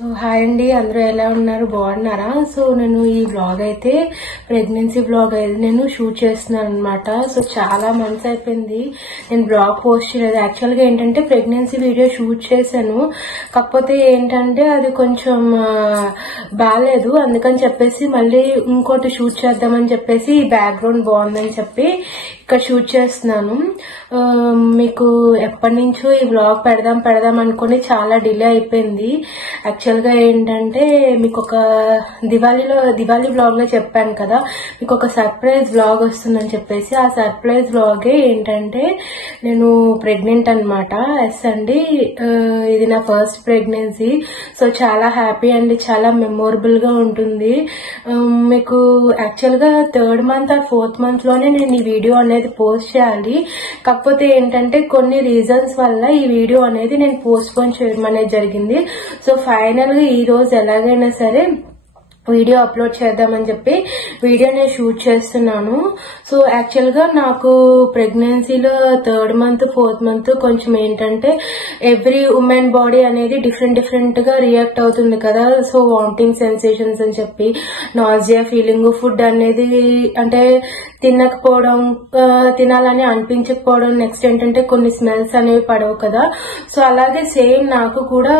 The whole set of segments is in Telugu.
సో హాయ్ అండి, అందరూ ఎలా ఉన్నారు? బాగున్నారా? సో నేను ఈ బ్లాగ్ అయితే ప్రెగ్నెన్సీ బ్లాగ్ అయితే నేను షూట్ చేస్తున్నాను అనమాట. సో చాలా మంత్స్ అయిపోయింది నేను బ్లాగ్ పోస్ట్ చేయలేదు. యాక్చువల్గా ఏంటంటే ప్రెగ్నెన్సీ వీడియో షూట్ చేశాను, కాకపోతే ఏంటంటే అది కొంచెం బాగాలేదు, అందుకని చెప్పేసి మళ్ళీ ఇంకోటి షూట్ చేద్దామని చెప్పేసి ఈ బ్యాక్గ్రౌండ్ బాగుందని చెప్పి ఇక్కడ షూట్ చేస్తున్నాను. మీకు ఎప్పటి నుంచో ఈ బ్లాగ్ పెడదాం అనుకుని చాలా డిలే అయిపోయింది. యాక్చువల్గా ఏంటంటే మీకు ఒక దివాళీ బ్లాగ్ లో చెప్పాను కదా, మీకు ఒక సర్ప్రైజ్ బ్లాగ్ వస్తుందని చెప్పేసి. ఆ సర్ప్రైజ్ బ్లాగే ఏంటంటే నేను ప్రెగ్నెంట్ అనమాట. ఎస్ అండి, ఇది నా ఫస్ట్ ప్రెగ్నెన్సీ. సో చాలా హ్యాపీ అండి, చాలా మెమొరబుల్ గా ఉంటుంది. మీకు యాక్చువల్గా 3rd month or 4th month లోనే నేను ఈ వీడియో అనేది పోస్ట్ చేయాలి, కాకపోతే ఏంటంటే కొన్ని రీజన్స్ వల్ల ఈ వీడియో అనేది నేను పోస్ట్ పోన్ చేయడం అనేది జరిగింది. సో ఫైనల్ గా ఈ రోజు ఎలాగైనా సరే వీడియో అప్లోడ్ చేద్దామని చెప్పి వీడియో నేను షూట్ చేస్తున్నాను. సో యాక్చువల్ గా నాకు ప్రెగ్నెన్సీలో 3rd మంత్ 4th మంత్ కొంచెం ఏంటంటే ఎవ్రీ ఉమెన్ బాడీ అనేది డిఫరెంట్ గా రియాక్ట్ అవుతుంది కదా. సో వామిటింగ్ సెన్సేషన్స్ అని చెప్పి, నాజియా ఫీలింగ్, ఫుడ్ అనేది అంటే తినకపోవడం, తినాలని అనిపించకపోవడం, నెక్స్ట్ ఏంటంటే కొన్ని స్మెల్స్ అనేవి పడవు కదా. సో అలాగే సేమ్ నాకు కూడా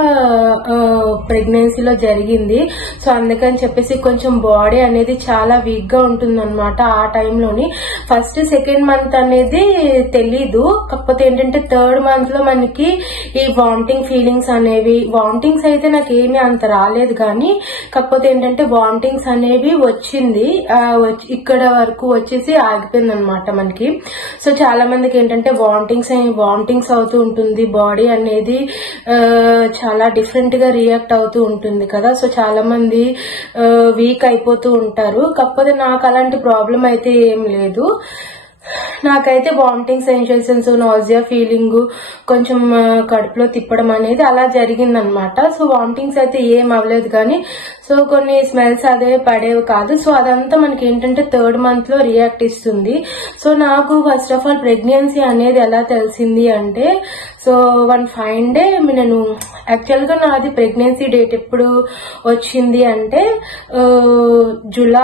ప్రెగ్నెన్సీలో జరిగింది. సో అందుకని చెప్పేసి కొంచెం బాడీ అనేది చాలా వీక్ గా ఉంటుంది అనమాట. ఆ టైంలోని ఫస్ట్ 2nd మంత్ అనేది తెలీదు, కాకపోతే ఏంటంటే 3rd మంత్ లో మనకి ఈ వామిటింగ్ ఫీలింగ్స్ అనేవి, వామిటింగ్స్ అయితే నాకు ఏమీ అంత రాలేదు కానీ కాకపోతే ఏంటంటే వామిటింగ్స్ అనేవి వచ్చింది, ఇక్కడ వరకు వచ్చేసి ఆగిపోయింది అనమాట మనకి. సో చాలా మందికి ఏంటంటే వామిటింగ్స్ అవుతూ ఉంటుంది, బాడీ అనేది చాలా డిఫరెంట్ గా రియాక్ట్ అవుతూ ఉంటుంది కదా. సో చాలా మంది వీక్ అయిపోతూ ఉంటారు, కాకపోతే నాకు అలాంటి ప్రాబ్లం అయితే ఏం లేదు. నాకైతే వామిటింగ్ సెన్సేషన్స్, నాజియా ఫీలింగ్, కొంచెం కడుపులో తిప్పడం అనేది అలా జరిగిందనమాట. సో వామిటింగ్స్ అయితే ఏం అవ్వలేదు కానీ సో కొన్ని స్మెల్స్ అదే పడేవి కాదు. సో అదంతా మనకి ఏంటంటే 3rd మంత్ లో రియాక్ట్ ఇస్తుంది. సో నాకు ఫస్ట్ ఆఫ్ ఆల్ ప్రెగ్నెన్సీ అనేది ఎలా తెలిసింది అంటే, సో వన్ ఫైన్ డే నేను యాక్చువల్ గా నాది ప్రెగ్నెన్సీ డేట్ ఎప్పుడు వచ్చింది అంటే జూన్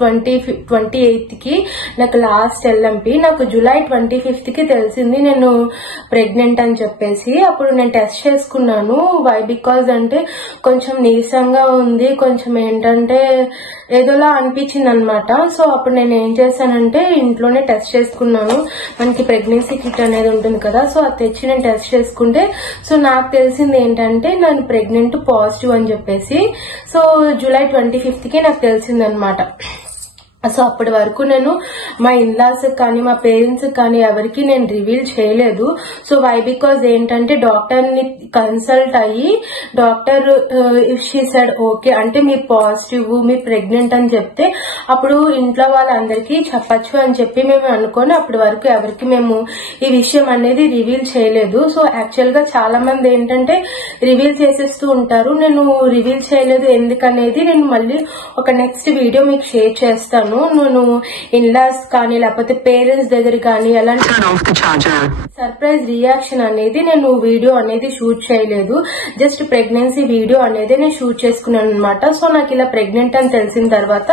28th కి నాకు లాస్ట్ ఎల్ఎంపి. నాకు జూలై 25th కి తెలిసింది నేను ప్రెగ్నెంట్ అని చెప్పేసి. అప్పుడు నేను టెస్ట్ చేసుకున్నాను. వై బికాజ్ అంటే కొంచెం నీరసంగా ఉంది, కొంచెం ఏంటంటే ఏదోలా అనిపించింది అనమాట. సో అప్పుడు నేను ఏం చేశానంటే ఇంట్లోనే టెస్ట్ చేసుకున్నాను. మనకి ప్రెగ్నెన్సీ కిట్ అనేది ఉంటుంది కదా, సో అది తెచ్చి నేను టెస్ట్ చేసుకుంటే సో నాకు తెలిసింది ఏంటంటే నేను ప్రెగ్నెంట్ పాజిటివ్ అని చెప్పేసి. సో జూలై 25th కి నాకు తెలిసింది అనమాట. సో అప్పటి వరకు నేను మా ఇన్లాస్ కానీ మా పేరెంట్స్ కానీ ఎవరికి నేను రివీల్ చేయలేదు. సో వై బికాజ్ ఏంటంటే డాక్టర్ ని కన్సల్ట్ అయ్యి doctor if she said okay అంటే మీరు పాజిటివ్, మీరు ప్రెగ్నెంట్ అని చెప్తే అప్పుడు ఇంట్లో వాళ్ళందరికీ చెప్పచ్చు అని చెప్పి మేము అనుకొని అప్పటి వరకు ఎవరికి మేము ఈ విషయం అనేది రివీల్ చేయలేదు. సో యాక్చువల్ గా చాలా మంది ఏంటంటే రివీల్ చేసేస్తూ ఉంటారు, నేను రివీల్ చేయలేదు ఎందుకనేది నేను మళ్ళీ ఒక నెక్స్ట్ వీడియో మీకు షేర్ చేస్తాను. నేను ఇన్లాస్ కానీ లేకపోతే పేరెంట్స్ దగ్గర కానీ ఎలాంటి సర్ప్రైజ్ రియాక్షన్ అనేది నేను వీడియో అనేది షూట్ చేయలేదు. జస్ట్ ప్రెగ్నెన్సీ వీడియో అనేది నేను షూట్ చేసుకున్నాను అనమాట. సో నాకు ఇలా ప్రెగ్నెంట్ అని తెలిసిన తర్వాత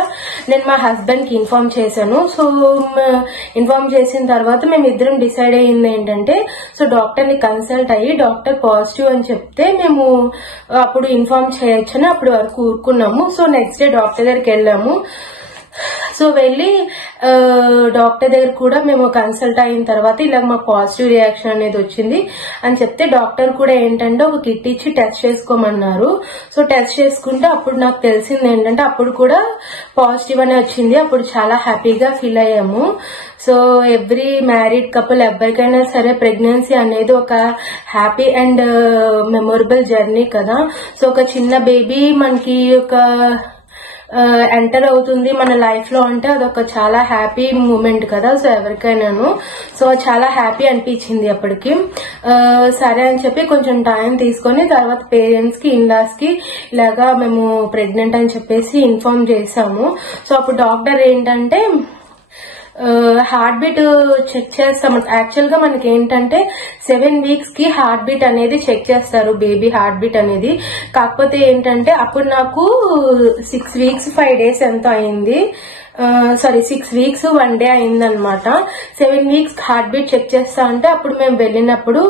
నేను మా హస్బెండ్ కి ఇన్ఫార్మ్ చేశాను. సో ఇన్ఫార్మ్ చేసిన తర్వాత మేము ఇద్దరం డిసైడ్ అయ్యింది ఏంటంటే సో డాక్టర్ ని కన్సల్ట్ అయ్యి డాక్టర్ పాజిటివ్ అని చెప్తే మేము అప్పుడు ఇన్ఫార్మ్ చేయొచ్చని అప్పటి వరకు ఊరుకున్నాము. సో నెక్స్ట్ డే డాక్టర్ దగ్గరికి వెళ్ళాము. సో వెళ్ళి డాక్టర్ దగ్గర కూడా మేము కన్సల్ట్ అయిన తర్వాత ఇలా మాకు పాజిటివ్ రియాక్షన్ అనేది వచ్చింది అని చెప్తే డాక్టర్ కూడా ఏంటంటే ఒక కిట్ ఇచ్చి టెస్ట్ చేసుకోమన్నారు. సో టెస్ట్ చేసుకుంటే అప్పుడు నాకు తెలిసింది ఏంటంటే అప్పుడు కూడా పాజిటివ్ అనే వచ్చింది. అప్పుడు చాలా హ్యాపీగా ఫీల్ అయ్యాము. సో ఎవ్రీ మ్యారీడ్ కపుల్ ఎవరికైనా సరే ప్రెగ్నెన్సీ అనేది ఒక హ్యాపీ అండ్ మెమొరబుల్ జర్నీ కదా. సో ఒక చిన్న బేబీ మనకి ఒక ఎంటర్ అవుతుంది మన లైఫ్ లో అంటే అదొక చాలా హ్యాపీ మూమెంట్ కదా. సో ఎవరికైనాను సో చాలా హ్యాపీ అనిపించింది అప్పటికి. సరే అని చెప్పి కొంచెం టైం తీసుకొని తర్వాత పేరెంట్స్ కి ఇన్లాస్ కి ఇలాగా మేము ప్రెగ్నెంట్ అని చెప్పేసి ఇన్ఫార్మ్ చేశాము. సో అప్పుడు డాక్టర్ ఏంటంటే హార్ట్ బీట్ చెక్ చేస్తాం. యాక్చువల్ గా మనకి ఏంటంటే 7 weeks కి హార్ట్ బీట్ అనేది చెక్ చేస్తారు, బేబీ హార్ట్ బీట్ అనేది. కాకపోతే ఏంటంటే అప్పుడు నాకు 6 weeks 5 days ఎంతో అయింది, 6 weeks 1 day అయిందనమాట. 7 weeks హార్ట్ బీట్ చెక్ చేస్తా అంటే అప్పుడు మేము వెళ్ళినప్పుడు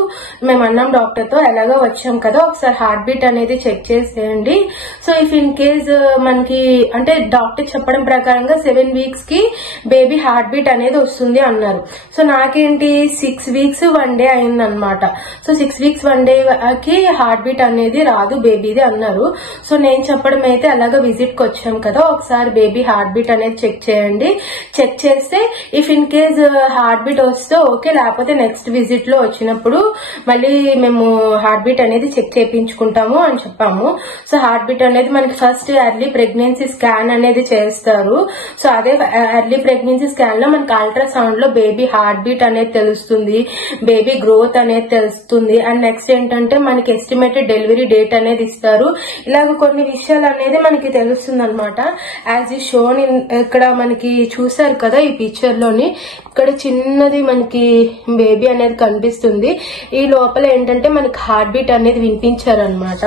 మేము అన్నాం డాక్టర్ తో, ఎలాగో వచ్చాం కదా ఒకసారి హార్ట్ బీట్ అనేది చెక్ చేసేయండి. సో ఇఫ్ ఇన్ కేస్ మనకి అంటే డాక్టర్ చెప్పడం ప్రకారంగా 7 weeks కి బేబీ హార్ట్ బీట్ అనేది వస్తుంది అన్నారు. సో నాకేంటి 6 weeks 1 day అయిందనమాట. సో 6 weeks 1 day కి హార్ట్ బీట్ అనేది రాదు బేబీది అన్నారు. సో నేను చెప్పడం అయితే అలాగా విజిట్ కి వచ్చాం కదా, ఒకసారి బేబీ హార్ట్ బీట్ అనేది చెక్ చేయండి, చెక్ చేస్తే if in case heart beat వస్తే ఓకే, లేకపోతే నెక్స్ట్ విజిట్ లో వచ్చినప్పుడు మళ్ళీ మేము హార్ట్ బీట్ అనేది చెక్ చేయించుకుంటాము అని చెప్పాము. సో హార్ట్ బీట్ అనేది మనకి ఫస్ట్ ఎర్లీ ప్రెగ్నెన్సీ స్కాన్ అనేది చేస్తారు. సో అదే ఎర్లీ ప్రెగ్నెన్సీ స్కాన్ లో మనకి అల్ట్రాసౌండ్ లో బేబీ హార్ట్ బీట్ అనేది తెలుస్తుంది, బేబీ గ్రోత్ అనేది తెలుస్తుంది. అండ్ నెక్స్ట్ ఏంటంటే మనకి ఎస్టిమేటెడ్ డెలివరీ డేట్ అనేది ఇస్తారు. ఇలాగ కొన్ని విషయాలు అనేది మనకి తెలుస్తుంది అనమాట. యాజ్ ఈ షోన్ ఇక్కడ మనకి చూసారు కదా ఈ పిక్చర్ లోని, ఇక్కడ చిన్నది మనకి బేబీ అనేది కనిపిస్తుంది. ఈ లోపల ఏంటంటే మనకి హార్ట్ బీట్ అనేది వినిపించారనమాట.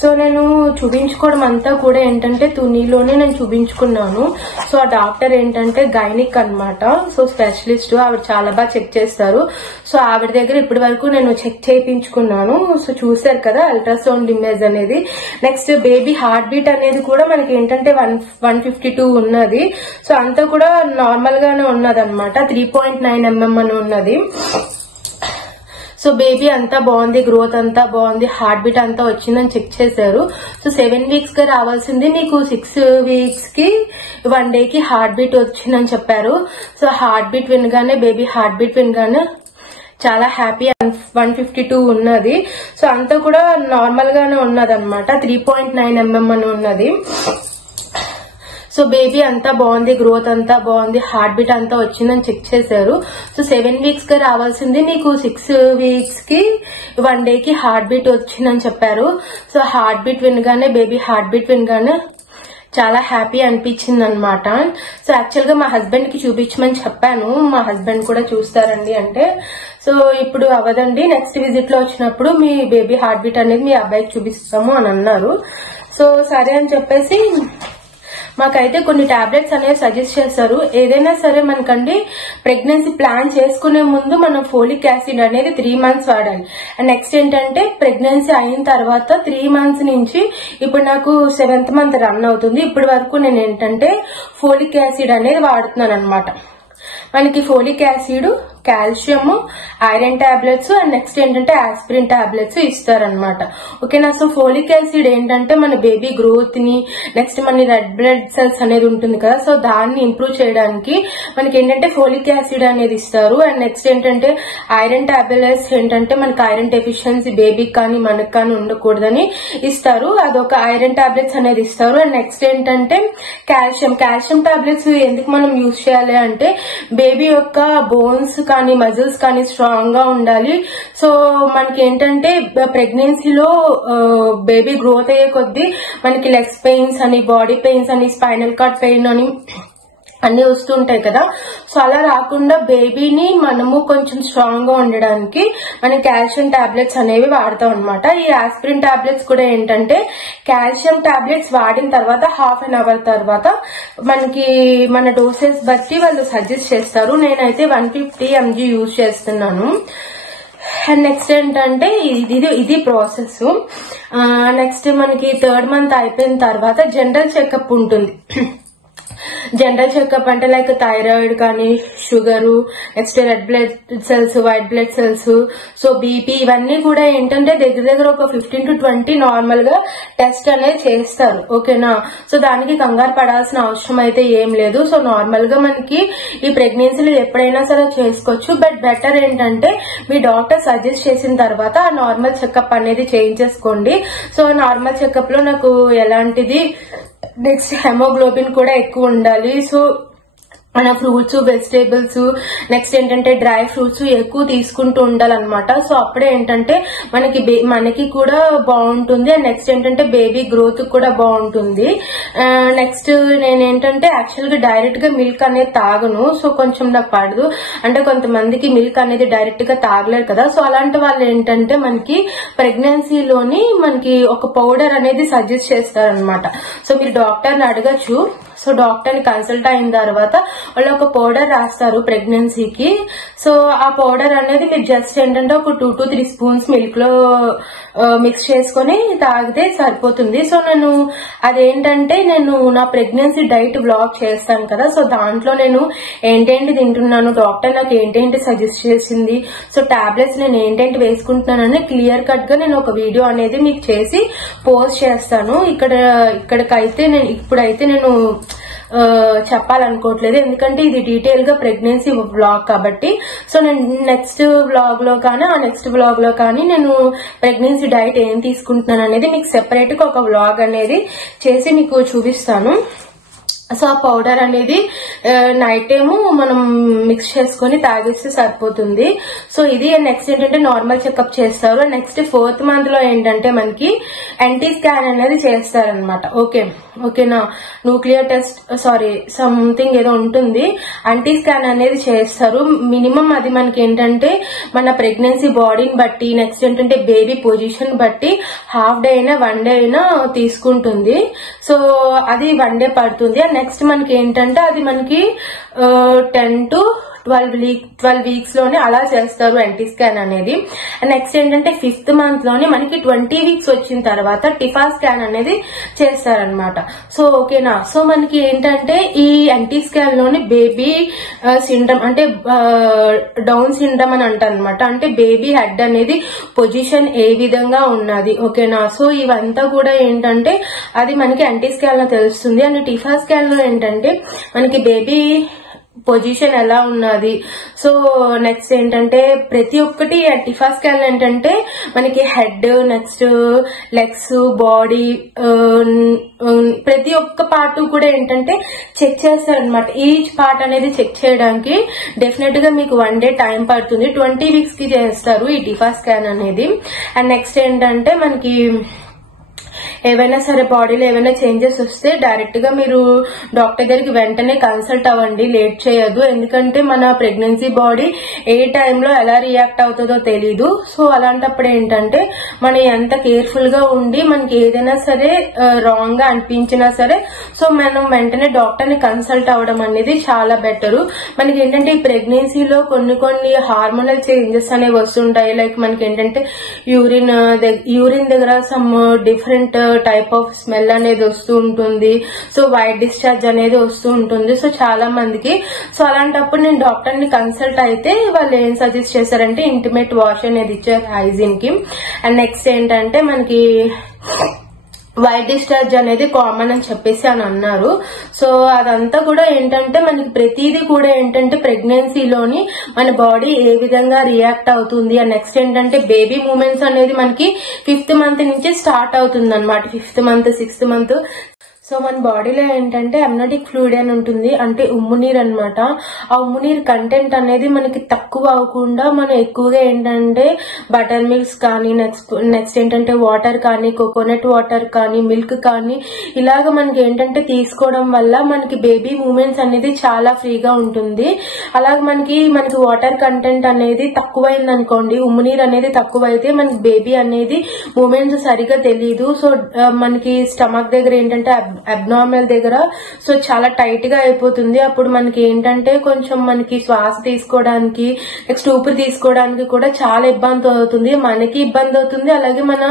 సో నేను చూపించుకోవడం అంతా కూడా ఏంటంటే తునిలోనే నేను చూపించుకున్నాను. సో ఆ డాక్టర్ ఏంటంటే గైనిక్ అనమాట, సో స్పెషలిస్ట్, ఆవిడ చాలా బాగా చెక్ చేస్తారు. సో ఆవిడ దగ్గర ఇప్పటి వరకు నేను చెక్ చేయించుకున్నాను. సో చూసారు కదా అల్ట్రాసౌండ్ ఇమేజ్ అనేది. నెక్స్ట్ బేబీ హార్ట్ బీట్ అనేది కూడా మనకి ఏంటంటే 152 ఉన్నది. సో అంతా కూడా నార్మల్ గానే ఉన్నది అనమాట, 3.9 mm అని ఉన్నది. సో బేబీ అంతా బాగుంది, గ్రోత్ అంతా బాగుంది, హార్ట్ బీట్ అంతా వచ్చిందని చెక్ చేశారు. సో 7 weeks గా రావాల్సింది మీకు 6 weeks కి 1 day కి హార్ట్ బీట్ వచ్చిందని చెప్పారు. సో హార్ట్ బీట్ వినగానే, బేబీ హార్ట్ బీట్ వినగానే చాలా హ్యాపీ. 152 ఉన్నది. సో అంతా కూడా నార్మల్ గానే ఉన్నది అనమాట, 3.9 mm అని ఉన్నది. సో బేబీ అంతా బాగుంది, గ్రోత్ అంతా బాగుంది, హార్ట్ బీట్ అంతా వచ్చిందని చెక్ చేశారు. సో 7 weeks గా రావాల్సింది మీకు 6 weeks కి 1 day కి హార్ట్ బీట్ వచ్చిందని చెప్పారు. సో హార్ట్ బీట్ వినగానే, బేబీ హార్ట్ బీట్ వినగానే చాలా హ్యాపీ అనిపించింది అనమాట. సో యాక్చువల్ గా మా హస్బెండ్ కి చూపించమని చెప్పాను, మా హస్బెండ్ కూడా చూస్తారండి అంటే, సో ఇప్పుడు అవదండి, నెక్స్ట్ విజిట్ లో వచ్చినప్పుడు మీ బేబీ హార్ట్ బీట్ అనేది మీ అబ్బాయికి చూపిస్తాము అని అన్నారు. సో సరే అని చెప్పేసి మాకైతే కొన్ని టాబ్లెట్స్ అనేవి సజెస్ట్ చేశారు. ఏదైనా సరే మనకండి ప్రెగ్నెన్సీ ప్లాన్ చేసుకునే ముందు మనం ఫోలిక్ యాసిడ్ అనేది 3 months వాడాలి. అండ్ నెక్స్ట్ ఏంటంటే ప్రెగ్నెన్సీ అయిన తర్వాత 3 months నుంచి ఇప్పుడు నాకు 7th month రన్ అవుతుంది, ఇప్పటి వరకు నేను ఏంటంటే ఫోలిక్ యాసిడ్ అనేది వాడుతున్నాను అనమాట. మనకి folic acid, calcium, iron tablets and next ఏంటంటే ఆస్పిరిన్ టాబ్లెట్స్ ఇస్తారనమాట. ఓకేనా. సో ఫోలిక్ యాసిడ్ ఏంటంటే మన బేబీ గ్రోత్ ని, నెక్స్ట్ మన రెడ్ బ్లడ్ సెల్స్ అనేది ఉంటుంది కదా, సో దాన్ని ఇంప్రూవ్ చేయడానికి మనకి ఏంటంటే ఫోలిక్ యాసిడ్ అనేది ఇస్తారు. అండ్ నెక్స్ట్ ఏంటంటే ఐరన్ టాబ్లెట్స్ ఏంటంటే మనకి ఐరన్ డెఫిషియన్సీ బేబీకి కానీ మనకు కానీ ఉండకూడదని ఇస్తారు, అదొక ఐరన్ టాబ్లెట్స్ అనేది ఇస్తారు. అండ్ నెక్స్ట్ ఏంటంటే కాల్షియం టాబ్లెట్స్ ఎందుకు మనం యూజ్ చేయాలి అంటే బేబీ యొక్క బోన్స్ కానీ మజిల్స్ కానీ స్ట్రాంగ్ గా ఉండాలి. సో మనకి ఏంటంటే ప్రెగ్నెన్సీలో బేబీ గ్రోత్ అయ్యే కొద్దీ మనకి లెగ్స్ పెయిన్స్ అని, బాడీ పెయిన్స్ అని, స్పైనల్ కార్డ్ పెయిన్ అని అన్ని వస్తుంటాయి కదా. సో అలా రాకుండా బేబీని మనము కొంచెం స్ట్రాంగ్ గా ఉండడానికి మనం కాల్షియం టాబ్లెట్స్ అనేవి వాడతాం అనమాట. ఈ ఆస్పిరిన్ టాబ్లెట్స్ కూడా ఏంటంటే కాల్షియం టాబ్లెట్స్ వాడిన తర్వాత 1/2 hour తర్వాత మనకి మన డోసెస్ బట్టి వాళ్ళు సజెస్ట్ చేస్తారు. నేనైతే 150 mg యూజ్ చేస్తున్నాను. అండ్ నెక్స్ట్ ఏంటంటే ఇది ప్రాసెస్. నెక్స్ట్ మనకి 3rd month అయిపోయిన తర్వాత జనరల్ చెకప్ ఉంటుంది. జనరల్ చెకప్ అంటే లైక్ థైరాయిడ్ కానీ, sugar, next red blood cells, white blood cells, so BP, ఇవన్నీ కూడా ఏంటంటే దగ్గర ఒక 15 to 20 నార్మల్ గా టెస్ట్ అనేది చేస్తారు. ఓకేనా. సో దానికి కంగారు పడాల్సిన అవసరం అయితే ఏం లేదు. సో నార్మల్ గా మనకి ఈ ప్రెగ్నెన్సీలో ఎప్పుడైనా సరే చేసుకోవచ్చు. బట్ బెటర్ ఏంటంటే మీ డాక్టర్ సజెస్ట్ చేసిన తర్వాత ఆ నార్మల్ చెకప్ అనేది చేయించేసుకోండి. సో నార్మల్ చెకప్ లో నాకు ఎలాంటిది, నెక్స్ట్ హెమోగ్లోబిన్ కూడా ఎక్కువ ఉండాలి. సో మన ఫ్రూట్స్, వెజిటేబుల్స్, నెక్స్ట్ ఏంటంటే డ్రై ఫ్రూట్స్ ఎక్కువ తీసుకుంటూ ఉండాలన్నమాట. సో అప్పుడే ఏంటంటే మనకి కూడా బాగుంటుంది. అండ్ నెక్స్ట్ ఏంటంటే బేబీ గ్రోత్ కూడా బాగుంటుంది. నెక్స్ట్ నేనేంటంటే యాక్చువల్ గా డైరెక్ట్ గా మిల్క్ అనేది తాగను. సో కొంచెం నాకు పడదు. అంటే కొంతమందికి మిల్క్ అనేది డైరెక్ట్ గా తాగలేరు కదా. సో అలాంటి వాళ్ళు ఏంటంటే మనకి ప్రెగ్నెన్సీలోని మనకి ఒక పౌడర్ అనేది సజెస్ట్ చేస్తారనమాట. సో మీరు డాక్టర్ని అడగచ్చు. సో డాక్టర్ ని కన్సల్ట్ అయిన తర్వాత వాళ్ళు ఒక పౌడర్ రాస్తారు ప్రెగ్నెన్సీకి. సో ఆ పౌడర్ అనేది మీరు జస్ట్ ఏంటంటే ఒక 2 to 3 స్పూన్స్ మిల్క్ లో మిక్స్ చేసుకుని తాగితే సరిపోతుంది. సో నేను నా ప్రెగ్నెన్సీ డైట్ బ్లాగ్ చేస్తాను కదా. సో దాంట్లో నేను ఏంటేంటి తింటున్నాను, డాక్టర్ నాకు ఏంటేంటి సజెస్ట్ చేసింది, సో టాబ్లెట్స్ నేను ఏంటేంటి వేసుకుంటున్నానని క్లియర్ కట్ గా నేను ఒక వీడియో అనేది మీకు చేసి పోస్ట్ చేస్తాను. ఇప్పుడైతే నేను చెప్పాలనుకోవట్లేదు, ఎందుకంటే ఇది డీటెయిల్ గా ప్రెగ్నెన్సీ బ్లాగ్ కాబట్టి. సో నేను నెక్స్ట్ బ్లాగ్ లో కానీ ఆ నెక్స్ట్ బ్లాగ్ లో కానీ నేను ప్రెగ్నెన్సీ డైట్ ఏం తీసుకుంటున్నాను అనేది మీకు సెపరేట్ గా ఒక బ్లాగ్ అనేది చేసి మీకు చూపిస్తాను. సో ఆ పౌడర్ అనేది నైట్ టైము మనం మిక్స్ చేసుకుని తాగేస్తే సరిపోతుంది. సో ఇది నెక్స్ట్ ఏంటంటే నార్మల్ చెకప్ చేస్తారు. నెక్స్ట్ 4th month లో ఏంటంటే మనకి ఎన్టీ స్కాన్ అనేది చేస్తారనమాట. ఓకేనా, న్యూక్లియర్ టెస్ట్ సంథింగ్ ఏదో ఉంటుంది, ఎన్టీ స్కాన్ అనేది చేస్తారు. మినిమం అది మనకి ఏంటంటే మన ప్రెగ్నెన్సీ బాడీని బట్టి, నెక్స్ట్ ఏంటంటే బేబీ పొజిషన్ బట్టి హాఫ్ డే అయినా 1 day అయినా తీసుకుంటుంది. సో అది 1 day పడుతుంది. నెక్స్ట్ మనకి ఏంటంటే అది మనకి 10 to 12 weeks లోనే అలా చేస్తారు ఎన్టీ స్కాన్ అనేది. నెక్స్ట్ ఏంటంటే 5th month లోనే మనకి 20 weeks వచ్చిన తర్వాత టిఫా స్కాన్ అనేది చేస్తారనమాట. సో ఓకేనా. సో మనకి ఏంటంటే ఈ ఎన్టీ స్కాన్ లోని బేబీ సిండ్రమ్ అంటే డౌన్ సిండ్రమ్ అని అంటారనమాట. అంటే బేబీ హెడ్ అనేది పొజిషన్ ఏ విధంగా ఉన్నది. ఓకేనా. సో ఇవంతా కూడా ఏంటంటే అది మనకి ఎన్టీ స్కాన్ లో తెలుస్తుంది. అండ్ టిఫా స్కాన్ లో ఏంటంటే మనకి బేబీ పొజిషన్ ఎలా ఉన్నది. సో నెక్స్ట్ ఏంటంటే ప్రతి ఒక్కటి టిఫా స్కాన్ ఏంటంటే మనకి హెడ్, నెక్స్ట్ లెగ్స్, బాడీ, ప్రతి ఒక్క పార్ట్ కూడా ఏంటంటే చెక్ చేస్తారనమాట. ఈచ్ పార్ట్ అనేది చెక్ చేయడానికి డెఫినెట్ గా మీకు 1 day టైం పడుతుంది. 20 weeks కి చేస్తారు ఈ టిఫా స్కాన్ అనేది. అండ్ నెక్స్ట్ ఏంటంటే మనకి ఏవైనా సరే బాడీలో ఏమైనా చేంజెస్ వస్తే డైరెక్ట్ గా మీరు డాక్టర్ దగ్గరికి వెంటనే కన్సల్ట్ అవ్వండి, లేట్ చేయొద్దు. ఎందుకంటే మన ప్రెగ్నెన్సీ బాడీ ఏ టైంలో ఎలా రియాక్ట్ అవుతుందో తెలీదు. సో అలాంటప్పుడు ఏంటంటే మనం ఎంత కేర్ఫుల్ గా ఉండి మనకి ఏదైనా సరే రాంగ్ గా అనిపించినా సరే సో మనం వెంటనే డాక్టర్ ని కన్సల్ట్ అవ్వడం అనేది చాలా బెటర్. మనకి ఏంటంటే ఈ ప్రెగ్నెన్సీలో కొన్ని హార్మోనల్ చేంజెస్ అనేవి వస్తుంటాయి. లైక్ మనకి ఏంటంటే యూరిన్ దగ్గర some different type of smell అనేది వస్తూ ఉంటుంది. సో వైట్ డిశ్చార్జ్ అనేది వస్తూ ఉంటుంది. సో చాలా మందికి. సో అలాంటప్పుడు నేను డాక్టర్ ని కన్సల్ట్ అయితే వాళ్ళు ఏం సజెస్ట్ చేశారంటే ఇంటిమేట్ వాష్ అనేది ఇచ్చారు హైజీన్ కి. అండ్ నెక్స్ట్ ఏంటంటే మనకి వైట్ డిశ్చార్జ్ అనేది కామన్ అని చెప్పేసి అని అన్నారు. సో అదంతా కూడా ఏంటంటే మనకి ప్రతిదీ కూడా ఏంటంటే ప్రెగ్నెన్సీలోని మన బాడీ ఏ విధంగా రియాక్ట్ అవుతుంది. అండ్ నెక్స్ట్ ఏంటంటే బేబీ మూమెంట్స్ అనేది మనకి 5th month నుంచి స్టార్ట్ అవుతుంది అనమాట. 5th month, 6th month. So మన బాడీలో ఏంటంటే అమ్నోటిక్ ఫ్లూయిడ్ అని ఉంటుంది, అంటే ఉమ్మునీరు అనమాట. ఆ ఉమ్మునీరు కంటెంట్ అనేది మనకి తక్కువ అవ్వకుండా మనం ఎక్కువగా ఏంటంటే బటర్ మిల్క్స్ కానీ నెక్స్ట్ ఏంటంటే వాటర్ కానీ, కోకోనట్ వాటర్ కానీ, మిల్క్ కానీ ఇలాగ మనకి ఏంటంటే తీసుకోవడం వల్ల మనకి బేబీ మూమెంట్స్ అనేది చాలా ఫ్రీగా ఉంటుంది. అలాగే మనకి వాటర్ కంటెంట్ అనేది తక్కువైంది అనుకోండి, ఉమ్మునీరు అనేది తక్కువైతే మనకి బేబీ అనేది మూమెంట్స్ సరిగా తెలియదు. సో మనకి స్టమక్ దగ్గర ఏంటంటే అబ్నార్మల్ దగ్గర సో చాలా టైట్ గా అయిపోతుంది. అప్పుడు మనకి ఏంటంటే కొంచెం మనకి శ్వాస తీసుకోవడానికి, నెక్స్ట్ ఊపిరి తీసుకోవడానికి కూడా చాలా ఇబ్బంది అవుతుంది. మనకి ఇబ్బంది అవుతుంది, అలాగే మన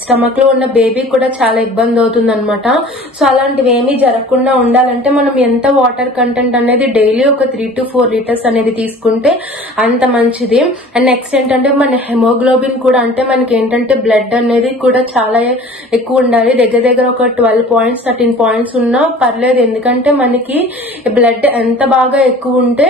స్టమక్ లో ఉన్న బేబీ కూడా చాలా ఇబ్బంది అవుతుంది అనమాట. సో అలాంటివి ఏమీ జరగకుండా ఉండాలంటే మనం ఎంత వాటర్ కంటెంట్ అనేది డైలీ ఒక 3 to 4 liters అనేది తీసుకుంటే అంత మంచిది. అండ్ నెక్స్ట్ ఏంటంటే మన హెమోగ్లోబిన్ కూడా, అంటే మనకి ఏంటంటే బ్లడ్ అనేది కూడా చాలా ఎక్కువ ఉండాలి. దగ్గర ఒక 12 points 13 points ఉన్నా పర్లేదు. ఎందుకంటే మనకి బ్లడ్ ఎంత బాగా ఎక్కువ ఉంటే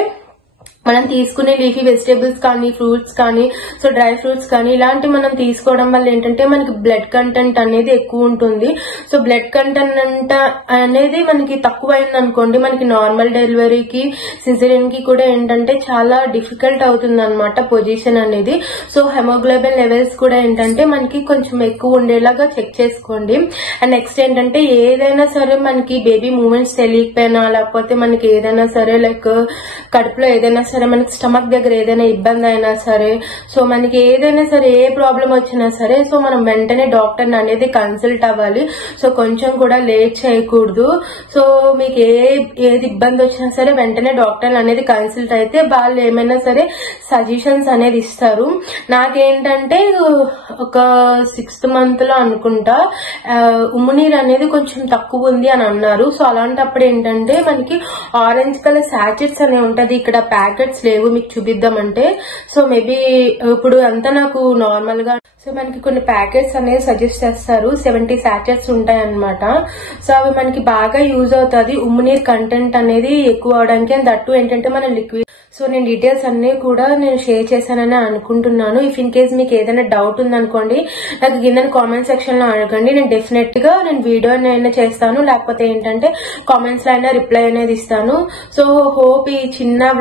మనం తీసుకునే లీఫీ వెజిటేబుల్స్ కానీ ఫ్రూట్స్ కానీ సో డ్రై ఫ్రూట్స్ కానీ ఇలాంటి మనం తీసుకోవడం వల్ల ఏంటంటే మనకి బ్లడ్ కంటెంట్ అనేది ఎక్కువ ఉంటుంది. సో బ్లడ్ కంటెంట్ అనేది మనకి తక్కువైంది అనుకోండి, మనకి నార్మల్ డెలివరీకి సిజేరియన్ కి కూడా ఏంటంటే చాలా డిఫికల్ట్ అవుతుంది అనమాట పొజిషన్ అనేది. సో హెమోగ్లోబిన్ లెవెల్స్ కూడా ఏంటంటే మనకి కొంచెం ఎక్కువ ఉండేలాగా చెక్ చేసుకోండి. అండ్ నెక్స్ట్ ఏంటంటే ఏదైనా సరే మనకి బేబీ మూమెంట్స్ తెలియకపోయినా లేకపోతే మనకి ఏదైనా సరే లైక్ కడుపులో ఏదైనా సరే మనకి స్టమక్ దగ్గర ఏదైనా ఇబ్బంది అయినా సరే సో మనకి ఏదైనా సరే ఏ ప్రాబ్లం వచ్చినా సరే సో మనం వెంటనే డాక్టర్ అనేది కన్సల్ట్ అవ్వాలి. సో కొంచెం కూడా లేట్ చేయకూడదు. సో మీకు ఏది ఇబ్బంది వచ్చినా సరే వెంటనే డాక్టర్ అనేది కన్సల్ట్ అయితే వాళ్ళు ఏమైనా సరే సజెషన్స్ అనేది ఇస్తారు. నాకేంటంటే ఒక 6th month లో అనుకుంటా ఉమ్మునీరు అనేది కొంచెం తక్కువ ఉంది అని అన్నారు. సో అలాంటప్పుడు ఏంటంటే మనకి ఆరెంజ్ కలర్ సాచెట్స్ అనే ఉంటది, ఇక్కడ ప్యాకెట్స్ లేవు మీకు చూపిద్దామంటే. సో మేబీ ఇప్పుడు అంతా నాకు నార్మల్ గా సో మనకి కొన్ని ప్యాకెట్స్ అనేది సజెస్ట్ చేస్తారు, 70 సాచెట్స్ ఉంటాయి అనమాట. సో అవి మనకి బాగా యూజ్ అవుతుంది ఉమ్మునీరు కంటెంట్ అనేది ఎక్కువ అవడానికి. అండ్ దట్టు ఏంటంటే మన లిక్విడ్. సో నేను డీటెయిల్స్ అన్ని కూడా నేను షేర్ చేశానని అనుకుంటున్నాను. ఇఫ్ ఇన్ కేస్ మీకు ఏదైనా డౌట్ ఉందనుకోండి నాకు కింద కామెంట్ సెక్షన్ లో అడగండి, నేను డెఫినెట్ గా నేను వీడియో అయినా చేస్తాను, లేకపోతే ఏంటంటే కామెంట్స్ లో అయినా రిప్లై అనేది ఇస్తాను. సో హోప్ ఈ చిన్న